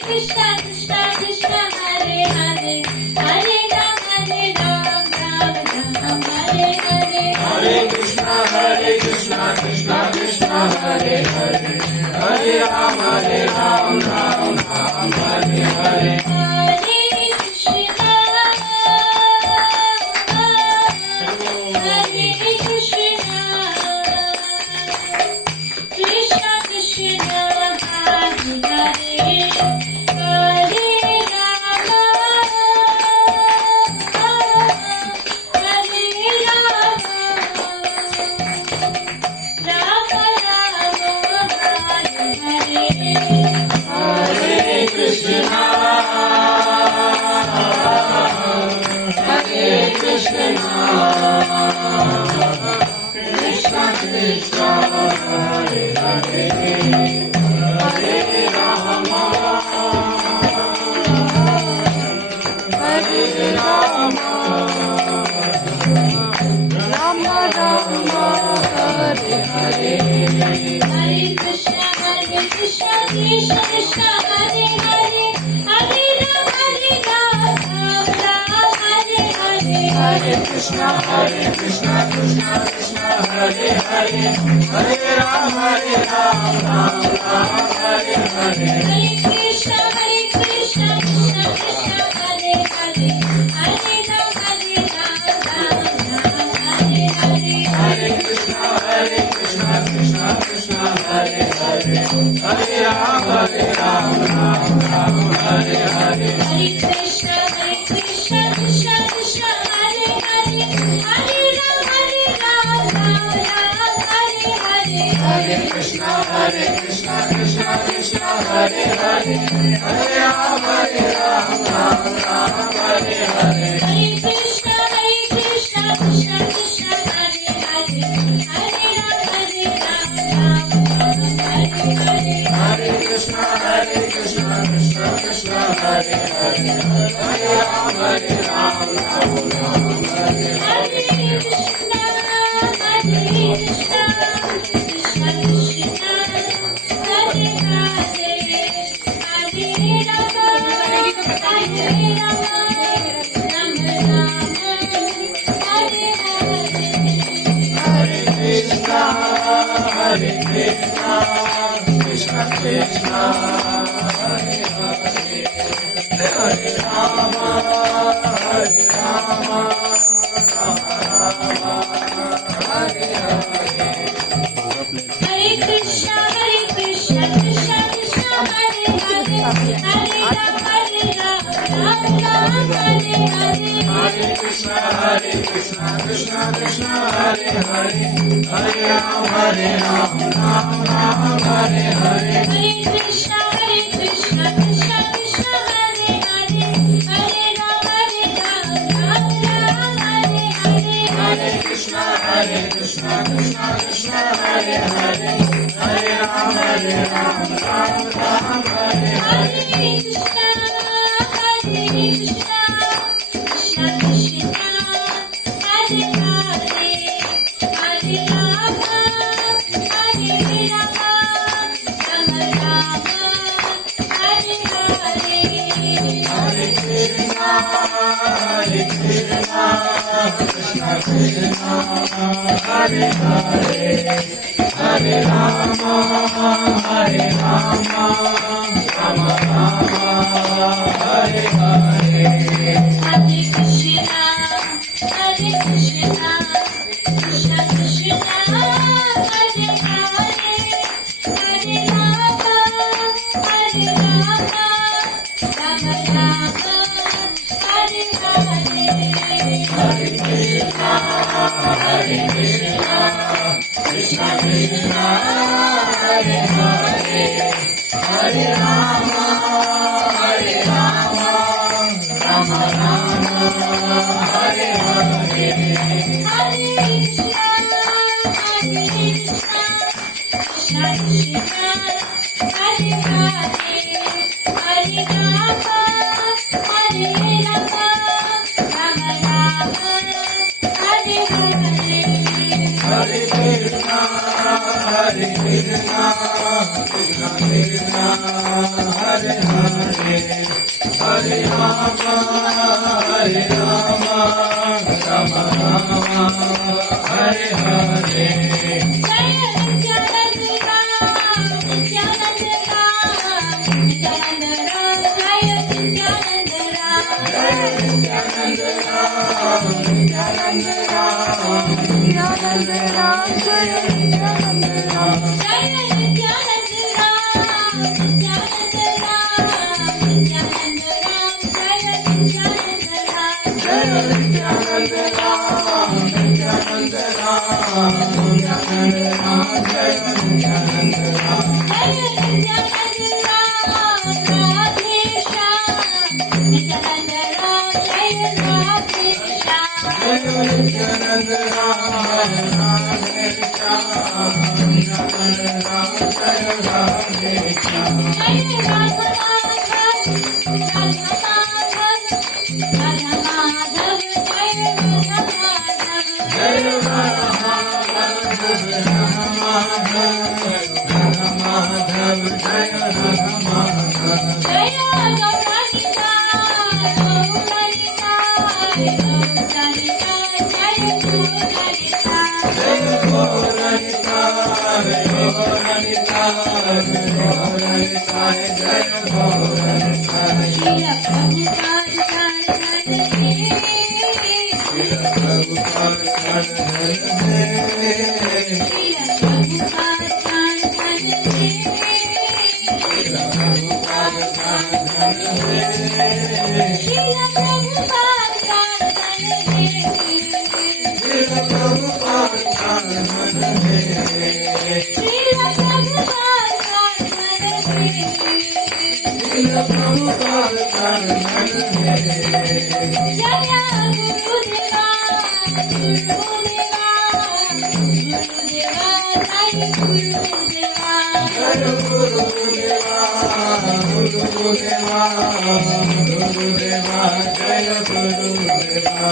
Krishna Krishna Krishna Hare Hare Hare Ram Ram Ram Hare Hare Hare Krishna Krishna Krishna Hare Hare Hare Ram Ram Hare Hare Krishna Krishna Krishna Hare Hare Hare Ram Ram Hare Hare Hare Krishna Krishna Krishna Hare Hare Hare Ram Ram Hare Hare Hare Krishna Krishna Krishna Hare Hare Hare Ram Hare Hare Hare Krishna Krishna Krishna Hare Hare Hare Ram Hare Hare Hare Krishna Krishna Krishna Hare Hare Hare Ram Hare Hare Hare Krishna Krishna Krishna Hare Hare Hare Ram Hare Hare Hare Krishna Krishna Krishna Hare Hare Hare Ram Hare Krishna Krishna Hare Hare Hare Rama Hare Rama Rama Rama Hare Hare Hare Krishna Krishna Krishna Hare Hare Hare Ram Ram Hare Hare Hare Krishna Krishna Krishna Hare Hare Hare Ram Ram Hare Hare Hare Krishna Krishna Krishna Hare Hare Hare Ram Ram Hare Hare Hare Krishna Krishna Krishna Hare Hare Hare Ram Hare Krishna Krishna Krishna Krishna Hare Hare Hare Ram Hare Rama Rama Rama Hare Hare Hare Krishna Krishna Krishna Hare Hare Hare Rama Hare Rama Rama Rama Hare Hare Hare Krishna Krishna Krishna Hare Hare Hare Rama Hare Rama Rama Rama Hare Hare Hare Krishna Krishna Krishna Hare Hare Hare Rama Hare Rama Rama Rama Hare Hare Hare Krishna Krishna Krishna Hare Hare Hare Rama Hare Rama Rama Rama Hare Hare Hare Krishna Krishna Krishna Hare Hare Hare Rama, Hare Rama, Rama Rama, Hare Hare. Jai Nityanand Ram Nityanand Ram Nityanand Ram Jai Nityanand Ram Jai Nityanand Ram, Nityanand Ram, Nityanand Ram, Jai Nityanand Ram. Jai Nityanand Ram Nityanand Ram Nityanand Ram Jai Nityanand Ram Jai Nityanand Ram, Nityanand Ram, Nityanand Ram, Jai Nityanand Ram. Jai Nityanand Ram Radhe Shyam Nityanand Ram Jai Radhe Shyam Jai Nityanand Ram, Radhe Shyam, Nityanand Ram, Jai Radhe Shyam. Jai Radha Madhav Radha Madhav Radha Madhav Jai Radha Madhav Jai Radha Madhav, Radha Madhav, Radha Madhav, Jai Radha Madhav. Jai गौरानिका गौरानिका गौरानिका Jai गौरानिका Jai गौरनिता, गौरनिता, गौरनिता, Jai गौरनिता. Srila Prabhupada Srila Prabhupada Gurudeva, Gurudeva, Jai Gurudeva.